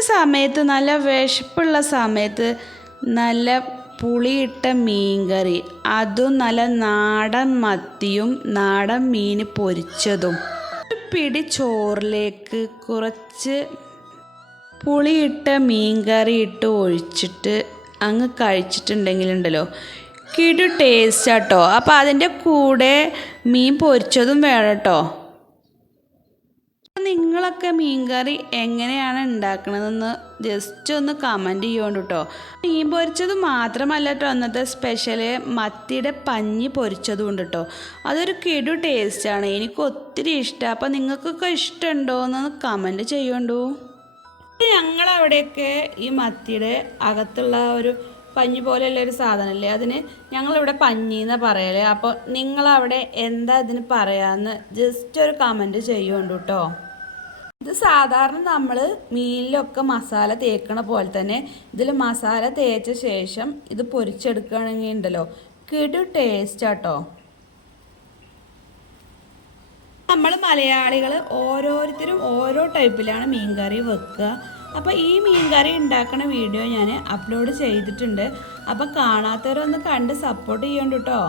സമയത്ത് നല്ല വിശപ്പുള്ള സമയത്ത് നല്ല പുളിയിട്ട മീൻകറി. അതും നല്ല നാടൻ മത്തിയും നാടൻ മീൻ പൊരിച്ചതും. പിടി ചോറിലേക്ക് കുറച്ച് പുളിയിട്ട മീൻകറി ഇട്ട് ഒഴിച്ചിട്ട് അങ്ങ് കഴിച്ചിട്ടുണ്ടെങ്കിലുണ്ടല്ലോ. കിടു ടേസ്റ്റ് ആട്ടോ. അപ്പോൾ അതിന്റെ കൂടെ മീൻ പൊരിച്ചതും വേണം കേട്ടോ. നിങ്ങളൊക്കെ മീൻകറി എങ്ങനെയാണ് ഉണ്ടാക്കണതെന്ന് ജസ്റ്റ് ഒന്ന് കമന്റ് ചെയ്യുകൊണ്ട് കേട്ടോ മീൻ പൊരിച്ചത് മാത്രമല്ല കേട്ടോ അന്നത്തെ സ്പെഷ്യൽ മത്തിയുടെ പഞ്ഞി പൊരിച്ചതും ഉണ്ട് കേട്ടോ അതൊരു കിടു ടേസ്റ്റാണ് എനിക്ക് ഒത്തിരി ഇഷ്ടം. അപ്പം നിങ്ങൾക്കൊക്കെ ഇഷ്ടമുണ്ടോ എന്ന് കമന്റ് ചെയ്യുകൊണ്ടു ഞങ്ങളവിടെയൊക്കെ ഈ മത്തിയുടെ അകത്തുള്ള ഒരു പഞ്ഞി പോലെയുള്ള ഒരു സാധനമല്ലേ അതിന് ഞങ്ങളിവിടെ പഞ്ഞി എന്ന് പറയൽ. അപ്പോൾ നിങ്ങളവിടെ എന്താ ഇതിന് പറയാമെന്ന് ജസ്റ്റ് ഒരു കമന്റ് ചെയ്യുന്നുണ്ട് കേട്ടോ ഇത് സാധാരണ നമ്മൾ മീനിലൊക്കെ മസാല തേക്കണ പോലെ തന്നെ ഇതിൽ മസാല തേച്ച ശേഷം ഇത് പൊരിച്ചെടുക്കുകയാണെങ്കിൽ ഉണ്ടല്ലോ കിടു ടേസ്റ്റ് ആട്ടോ. നമ്മൾ മലയാളികൾ ഓരോരുത്തരും ഓരോ ടൈപ്പിലാണ് മീൻകറി വെക്കുക. അപ്പോൾ ഈ മീൻകറി ഉണ്ടാക്കുന്ന വീഡിയോ ഞാൻ അപ്ലോഡ് ചെയ്തിട്ടുണ്ട്. അപ്പോൾ കാണാത്തവരൊന്ന് കണ്ട് സപ്പോർട്ട് ചെയ്യണ്ട കേട്ടോ